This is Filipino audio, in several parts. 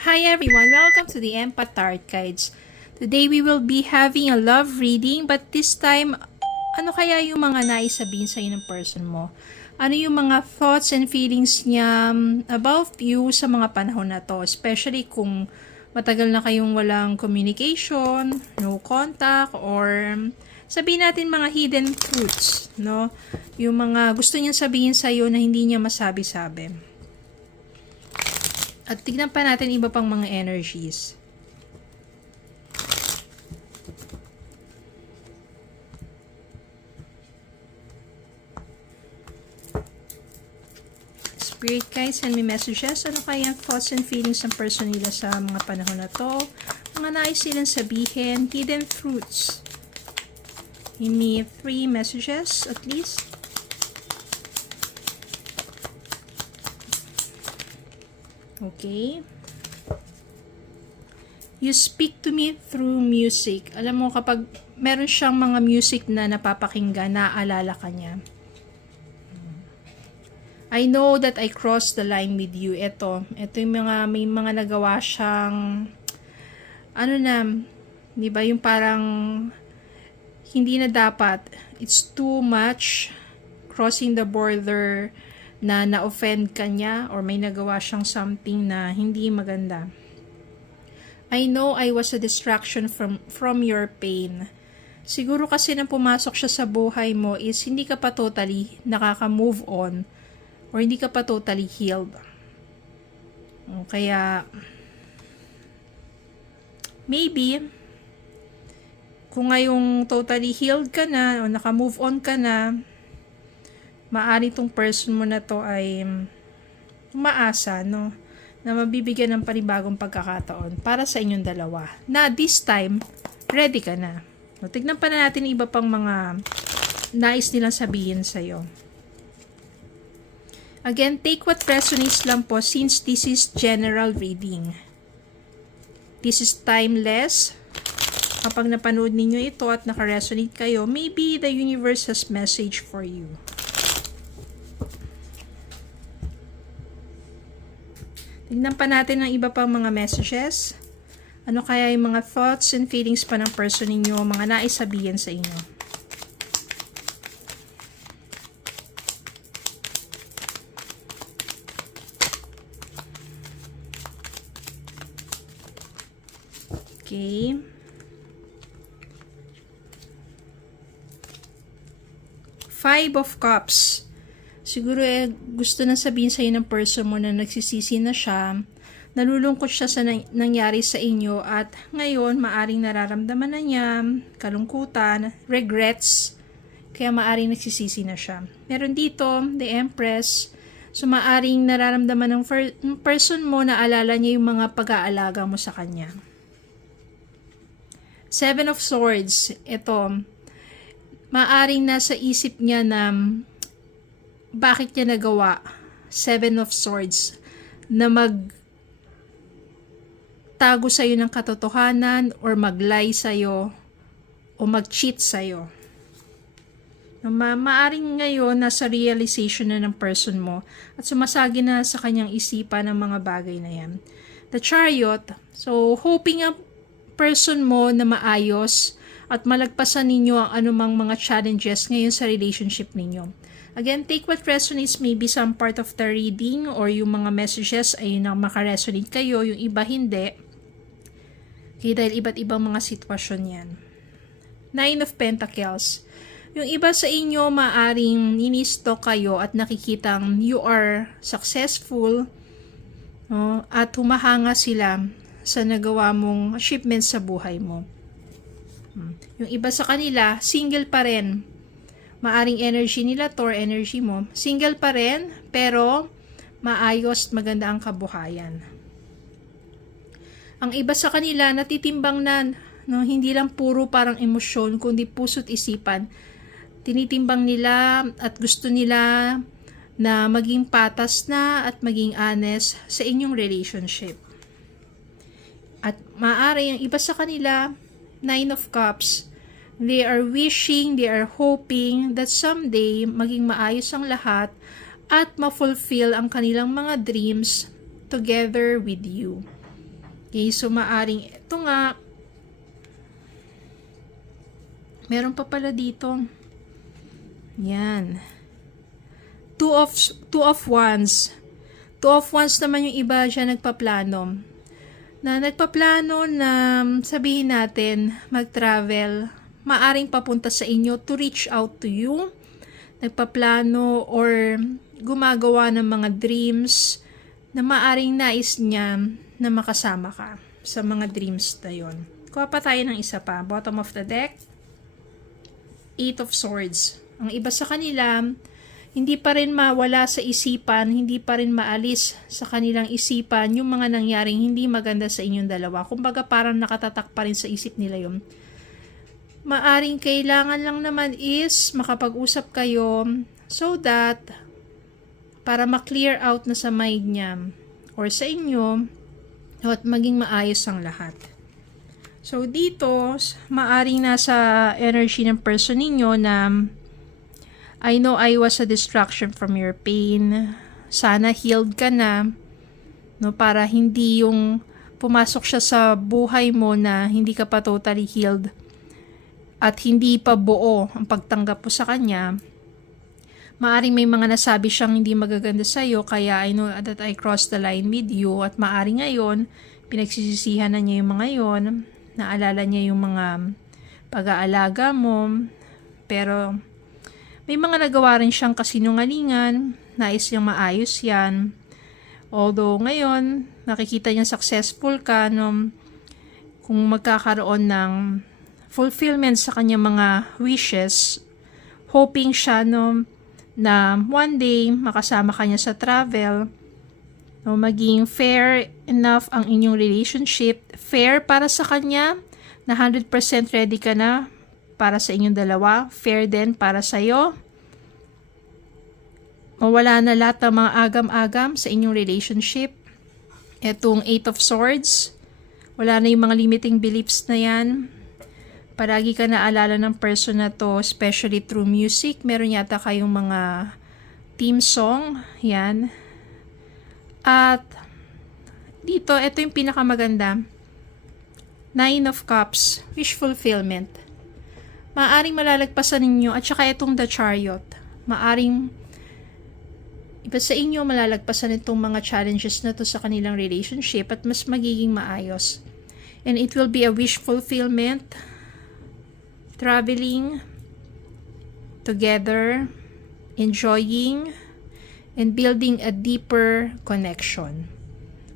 Hi everyone, welcome to the Empath Tarot Guides. Today we will be having a love reading, but this time, ano kaya yung mga nais sabihin sa'yo ng person mo? Ano yung mga thoughts and feelings niya about you sa mga panahon na to? Especially kung matagal na kayong walang communication, no contact, or sabihin natin mga hidden truths, no? Yung mga gusto niyang sabihin sa'yo na hindi niya masabi-sabi. At tignan pa natin iba pang mga energies. Spirit guides, send me messages. Ano kaya ang thoughts and feelings ng person nila sa mga panahon na to? Mga nais silang sabihin. Hidden truths. Give me 3 messages at least. Okay. You speak to me through music. Alam mo, kapag meron siyang mga music na napapakinggan, naaalala ka niya. I know that I crossed the line with you. Ito yung may mga nagawa siyang, di ba, yung parang, hindi na dapat. It's too much crossing the border na na-offend ka niya or may nagawa siyang something na hindi maganda. I know I was a distraction from your pain. Siguro kasi nang pumasok siya sa buhay mo is hindi ka pa totally nakaka-move on or hindi ka pa totally healed. Kaya maybe kung ngayong totally healed ka na o naka-move on ka na, maaari tong person mo na to ay umaasa, no? Na mabibigyan ng panibagong pagkakataon para sa inyong dalawa. Na this time, ready ka na. No, tignan pa na natin iba pang mga nais nilang sabihin sa'yo. Again, take what resonates lang po since this is general reading. This is timeless. Kapag napanood ninyo ito at naka-resonate kayo, maybe the universe has message for you. Tignan pa natin ang iba pang mga messages. Ano kaya yung mga thoughts and feelings pa ng person ninyo, mga nais sabihin sa inyo. Okay. Five of Cups. Siguro gusto na sabihin sa'yo ng person mo na nagsisisi na siya, nalulungkot siya sa nangyari sa inyo at ngayon maaring nararamdaman na niya kalungkutan, regrets, kaya maaring nagsisisi na siya. Meron dito, the Empress, so maaring nararamdaman ng person mo na alala niya yung mga pag-aalaga mo sa kanya. Seven of Swords, ito, maaring nasa isip niya na bakit niya nagawa, Seven of Swords, na magtago sa'yo ng katotohanan or mag-lie sa'yo o mag-cheat sa'yo. Maaring ngayon nasa realization na ng person mo at sumasagi na sa kanyang isipan ng mga bagay na yan. The Chariot, so hoping ang person mo na maayos at malagpasan ninyo ang anumang mga challenges ngayon sa relationship ninyo. Again, take what resonates, maybe some part of the reading or yung mga messages ay na makaresonate kayo, yung iba hindi. Okay, dahil iba't ibang mga sitwasyon yan. Nine of Pentacles. Yung iba sa inyo maaring nini-stalk kayo at nakikitang you are successful, no? At humahanga sila sa nagawa mong achievements sa buhay mo. Yung iba sa kanila, single pa rin. Maaring energy nila to or energy mo. Single pa rin, pero maayos, maganda ang kabuhayan. Ang iba sa kanila, natitimbang na, no, hindi lang puro parang emosyon, kundi puso't isipan. Tinitimbang nila at gusto nila na maging patas na at maging honest sa inyong relationship. At maaari ang iba sa kanila, Nine of Cups, they are wishing, they are hoping that someday maging maayos ang lahat at ma-fulfill ang kanilang mga dreams together with you. Okay, so maaring ito nga. Meron pa pala dito. Yan. Two of Wands. Two of Wands naman yung iba dyan nagpaplano. Nagpaplano na sabihin natin mag-travel. Maaring papunta sa inyo to reach out to you. Nagpaplano or gumagawa ng mga dreams na maaring nais niya na makasama ka sa mga dreams na yun. Kuha pa tayo ng isa pa. Bottom of the deck. Eight of Swords. Ang iba sa kanila, hindi pa rin mawala sa isipan, hindi pa rin maalis sa kanilang isipan yung mga nangyaring hindi maganda sa inyong dalawa. Kumbaga parang nakatatak pa rin sa isip nila yun. Maaring kailangan lang naman is makapag-usap kayo so that para ma-clear out na sa mind niya or sa inyo at maging maayos ang lahat. So, dito, maaring nasa energy ng person ninyo na I know I was a distraction from your pain. Sana healed ka na. No, para hindi yung pumasok siya sa buhay mo na hindi ka pa totally healed at hindi pa buo ang pagtanggap mo sa kanya. Maaring may mga nasabi siyang hindi magaganda sa'yo kaya I know that I crossed the line with you at maaring ngayon pinagsisisihan na niya yung mga yon. Naalala niya yung mga pag-aalaga mo, pero may mga nagawa rin siyang kasinungalingan, nais niyang maayos yan. Although ngayon, nakikita niya successful ka, no, kung magkakaroon ng fulfillment sa kanyang mga wishes, hoping siya no, na one day makasama ka niya sa travel, no, maging fair enough ang inyong relationship, fair para sa kanya, na 100% ready ka na para sa inyong dalawa, fair din para sa iyo. Mawala na lahat ng mga agam-agam sa inyong relationship. Etong Eight of Swords, wala na yung mga limiting beliefs na yan. Palagi ka naalala ng person na to, especially through music. Meron yata kayong mga theme song, yan. At dito, ito yung pinakamaganda. Nine of Cups, wish fulfillment. Maaring malalagpasan ninyo, at saka itong The Chariot. Maaring iba sa inyo malalagpasan itong mga challenges na to sa kanilang relationship at mas magiging maayos. And it will be a wish fulfillment, traveling together, enjoying, and building a deeper connection.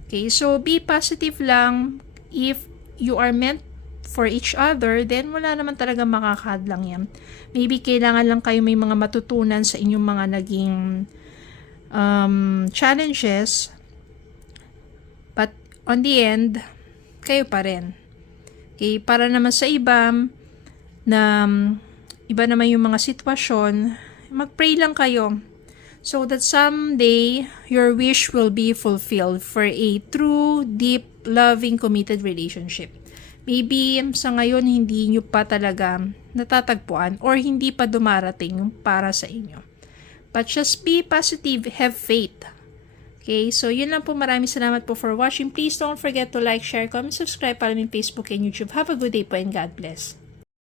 Okay, so be positive lang. If you are meant for each other, then wala naman talaga makakadlang yan. Maybe kailangan lang kayo may mga matutunan sa inyong mga naging challenges. But on the end, kayo pa rin. Okay, para naman sa iba na iba naman yung mga sitwasyon, mag-pray lang kayo so that someday your wish will be fulfilled for a true, deep, loving, committed relationship. Maybe sa ngayon hindi nyo pa talaga natatagpuan or hindi pa dumarating yung para sa inyo. But just be positive, have faith. Okay, so yun lang po. Maraming salamat po for watching. Please don't forget to like, share, comment, subscribe para min Facebook and YouTube. Have a good day po and God bless.